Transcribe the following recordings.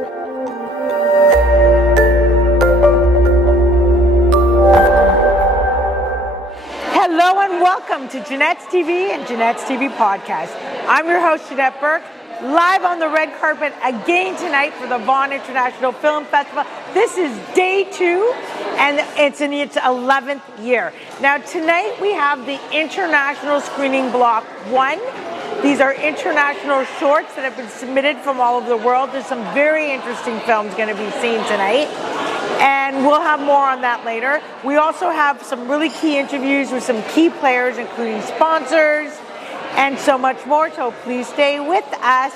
Hello and welcome to Janette's TV and Janette's TV podcast. I'm your host, Janette Burke, live on the red carpet again tonight for the Vaughan International Film Festival. This is day 2 and it's in its 11th year. Now tonight we have the international screening block 1. These are international shorts that have been submitted from all over the world. There's some very interesting films going to be seen tonight. And we'll have more on that later. We also have some really key interviews with some key players, including sponsors and so much more. So please stay with us.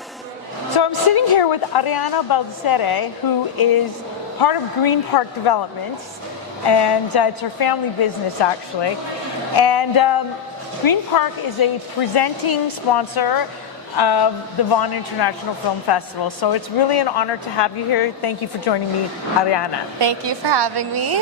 So I'm sitting here with Arianna Baldassarra, who is part of Greenpark Developments, and it's her family business actually. And Greenpark is a presenting sponsor of the Vaughan International Film Festival. So it's really an honor to have you here. Thank you for joining me, Arianna. Thank you for having me.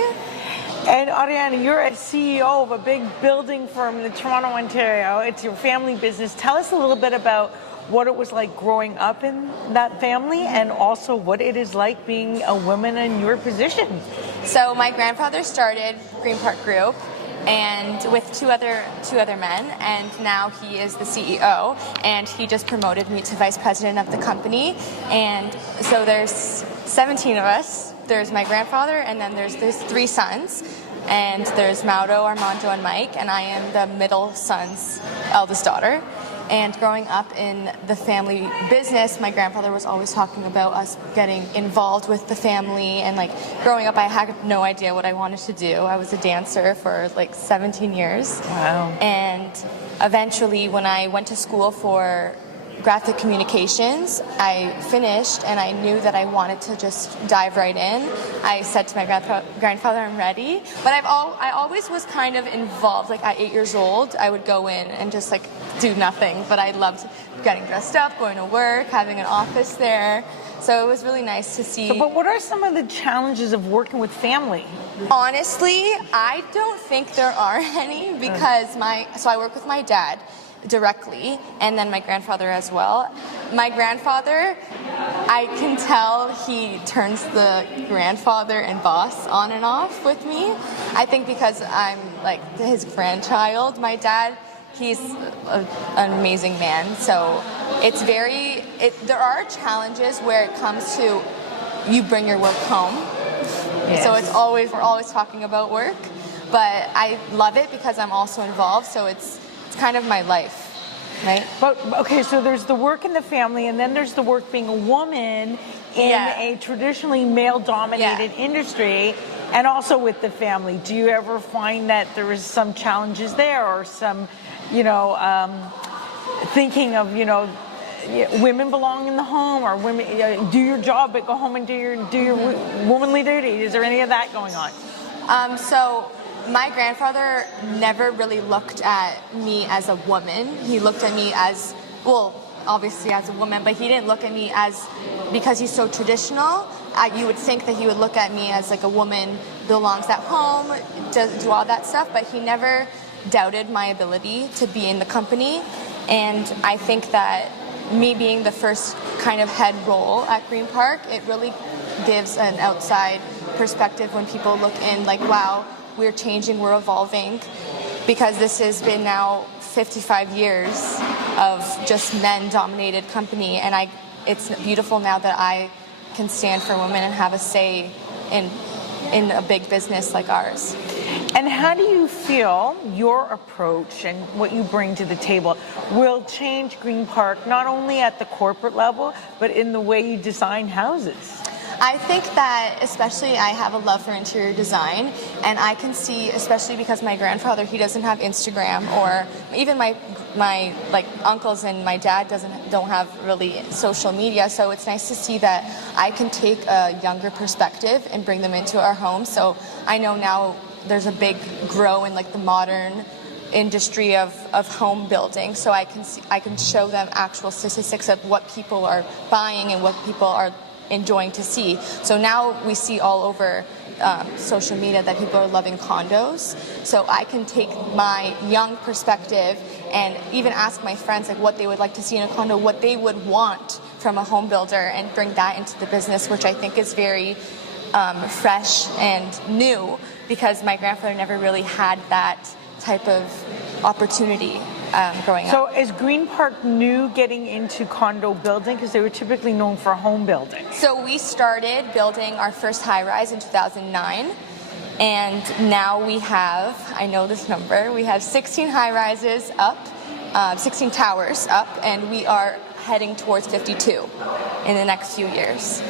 And Arianna, you're a CEO of a big building firm in Toronto, Ontario. It's your family business. Tell us a little bit about what it was like growing up in that family and also what it is like being a woman in your position. So my grandfather started Greenpark Group and with two other men, and now he is the CEO, and he just promoted me to vice president of the company. And so there's 17 of us. There's my grandfather, and then there's 3 sons, and there's Mauro, Armando, and Mike, and I am the middle son's eldest daughter. And growing up in the family business, my grandfather was always talking about us getting involved with the family. And like growing up, I had no idea what I wanted to do. I was a dancer for like 17 years. Wow. And eventually, when I went to school for graphic communications, I finished and I knew that I wanted to just dive right in. I said to my grandfather, I'm ready. But I always was kind of involved. Like at 8 years old, I would go in and just like do nothing. But I loved getting dressed up, going to work, having an office there. So it was really nice to see. But what are some of the challenges of working with family? Honestly, I don't think there are any because so I work with my dad directly, and then my grandfather as well. My grandfather, I can tell he turns the grandfather and boss on and off with me. I think because I'm like his grandchild. My dad, he's an amazing man. So there are challenges where it comes to you bring your work home. Yes. So we're always talking about work, but I love it because I'm also involved. So it's kind of my life, right? But okay, so there's the work in the family, and then there's the work being a woman in a traditionally male-dominated industry, and also with the family. Do you ever find that there is some challenges there, or some, thinking of, women belong in the home, or women do your job but go home and do your womanly duty? Is there any of that going on? So my grandfather never really looked at me as a woman. He looked at me as, well, obviously as a woman, but he didn't look at me as, because he's so traditional, you would think that he would look at me as like a woman belongs at home, do all that stuff, but he never doubted my ability to be in the company. And I think that me being the first kind of head role at Greenpark, it really gives an outside perspective when people look in like, wow, we're changing, we're evolving, because this has been now 55 years of just men-dominated company, and it's beautiful now that I can stand for women and have a say in a big business like ours. And how do you feel your approach and what you bring to the table will change Greenpark, not only at the corporate level, but in the way you design houses? I think that especially I have a love for interior design, and I can see, especially because my grandfather, he doesn't have Instagram, or even my like uncles and my dad don't have really social media, so it's nice to see that I can take a younger perspective and bring them into our home. So I know now there's a big grow in like the modern industry of home building, so I can show them actual statistics of what people are buying and what people are enjoying to see. So now we see all over social media that people are loving condos. So I can take my young perspective and even ask my friends like what they would like to see in a condo, what they would want from a home builder and bring that into the business, which I think is very fresh and new, because my grandfather never really had that type of opportunity growing up. So is Greenpark new getting into condo building? Because they were typically known for home building. So we started building our first high-rise in 2009. And now we have, I know this number, we have 16 high-rises up, 16 towers up, and we are heading towards 52 in the next few years.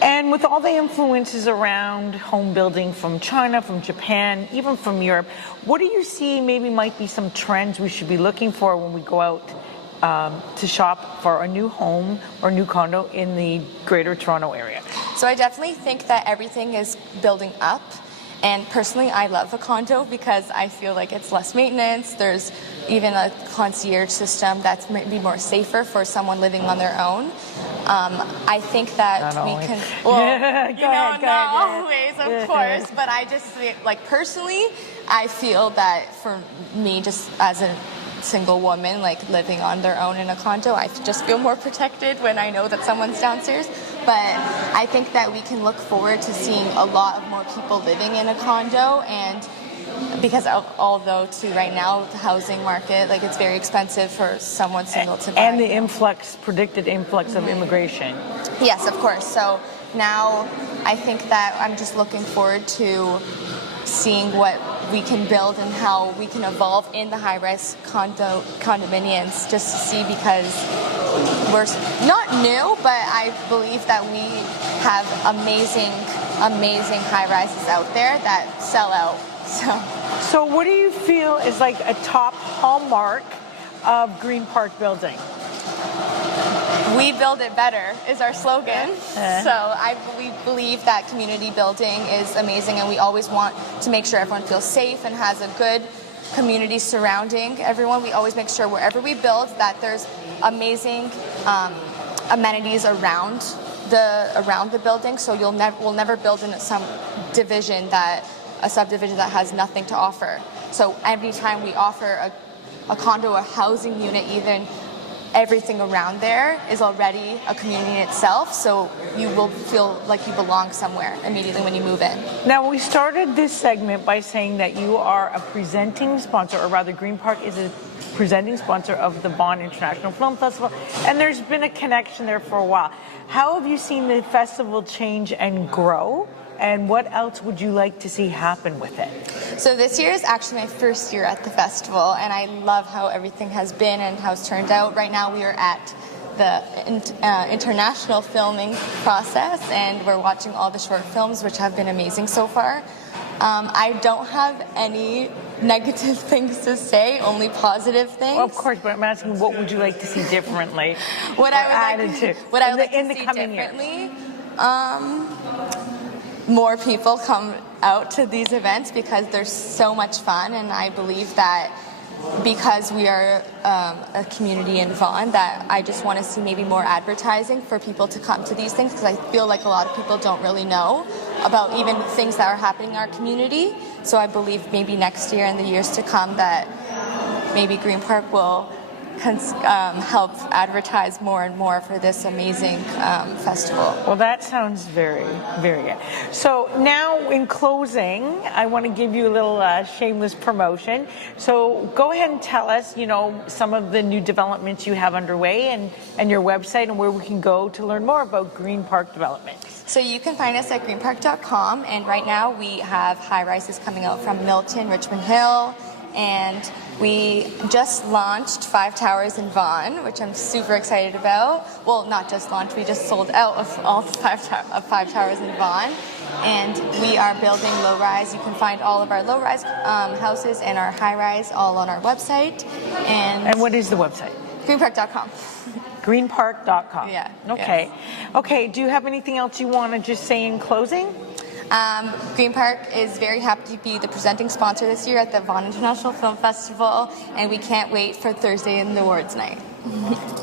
And with all the influences around home building from China, from Japan, even from Europe, what do you see maybe might be some trends we should be looking for when we go out to shop for a new home or new condo in the Greater Toronto area? So I definitely think that everything is building up. And personally, I love a condo because I feel like it's less maintenance. There's even a concierge system that's maybe more safer for someone living on their own. I think that Not we always. can, well, Go not ahead. always, of course, but I just, like, personally, I feel that for me, just as a single woman, like, living on their own in a condo, I just feel more protected when I know that someone's downstairs. But I think that we can look forward to seeing a lot of more people living in a condo, and because although too right now the housing market, like, it's very expensive for someone single to buy. And the predicted influx of immigration. Yes, of course. So now I think that I'm just looking forward to seeing what we can build and how we can evolve in the high-rise condominiums, just to see, because we're not new, but I believe that we have amazing high-rises out there that sell out. So what do you feel is like a top hallmark of Greenpark building? We build it better is our slogan. So we believe that community building is amazing, and we always want to make sure everyone feels safe and has a good community surrounding everyone. We always make sure wherever we build that there's amazing amenities around the building. So we'll never build in some a subdivision that has nothing to offer. So every time we offer a condo or housing unit, even, everything around there is already a community in itself, so you will feel like you belong somewhere immediately when you move in. Now, we started this segment by saying that you are a presenting sponsor, or rather Greenpark is a presenting sponsor of the Vaughan International Film Festival, and there's been a connection there for a while. How have you seen the festival change and grow? And what else would you like to see happen with it? So this year is actually my first year at the festival, and I love how everything has been and how it's turned out. Right now we are at the international filming process, and we're watching all the short films, which have been amazing so far. I don't have any negative things to say, only positive things. Well, of course, but I'm asking, what would you like to see differently? What I would like to see differently? More people come out to these events because they're so much fun, and I believe that because we are a community in Vaughan, that I just want to see maybe more advertising for people to come to these things, because I feel like a lot of people don't really know about even things that are happening in our community. So I believe maybe next year and the years to come that maybe Greenpark will help advertise more and more for this amazing festival. Well, that sounds very, very good. So now, in closing, I want to give you a little shameless promotion. So go ahead and tell us, some of the new developments you have underway, and your website, and where we can go to learn more about Greenpark development. So you can find us at greenpark.com, and right now we have high-rises coming out from Milton, Richmond Hill, and we just launched 5 towers in Vaughan, which I'm super excited about. Well, not just launched, we just sold out of all the 5 towers in Vaughan. And we are building low-rise. You can find all of our low-rise houses and our high-rise all on our website. And what is the website? Greenpark.com. Greenpark.com. Yeah. Okay. Yes. Okay, do you have anything else you want to just say in closing? Greenpark is very happy to be the presenting sponsor this year at the Vaughan International Film Festival, and we can't wait for Thursday in the awards night.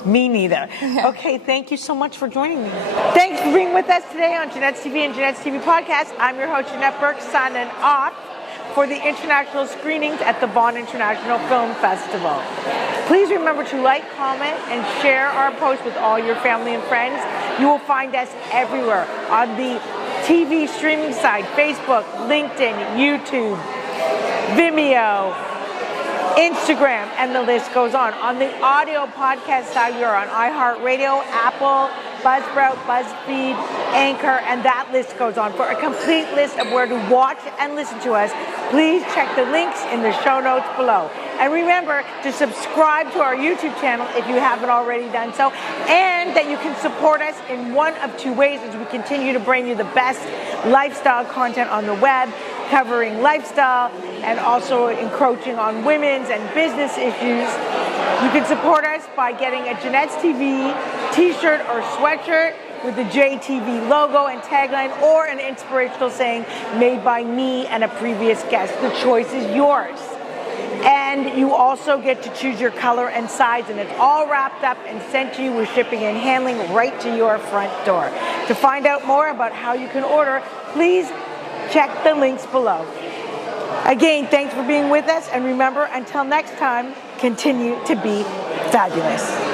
Me neither. Okay, thank you so much for joining me. Thanks for being with us today on Janette's TV and Janette's TV Podcast. I'm your host, Janette Burke, signing off for the international screenings at the Vaughan International Film Festival. Please remember to like, comment, and share our posts with all your family and friends. You will find us everywhere on the TV streaming side, Facebook, LinkedIn, YouTube, Vimeo, Instagram, and the list goes on. On the audio podcast side, we are on iHeartRadio, Apple, Buzzsprout, BuzzFeed, Anchor, and that list goes on. For a complete list of where to watch and listen to us, please check the links in the show notes below. And remember to subscribe to our YouTube channel if you haven't already done so, and that you can support us in one of two ways as we continue to bring you the best lifestyle content on the web, covering lifestyle and also encroaching on women's and business issues. You can support us by getting a Janette's TV t-shirt or sweatshirt with the JTV logo and tagline, or an inspirational saying made by me and a previous guest. The choice is yours. And you also get to choose your color and size, and it's all wrapped up and sent to you with shipping and handling right to your front door. To find out more about how you can order, please check the links below. Again, thanks for being with us, and remember, until next time, continue to be fabulous.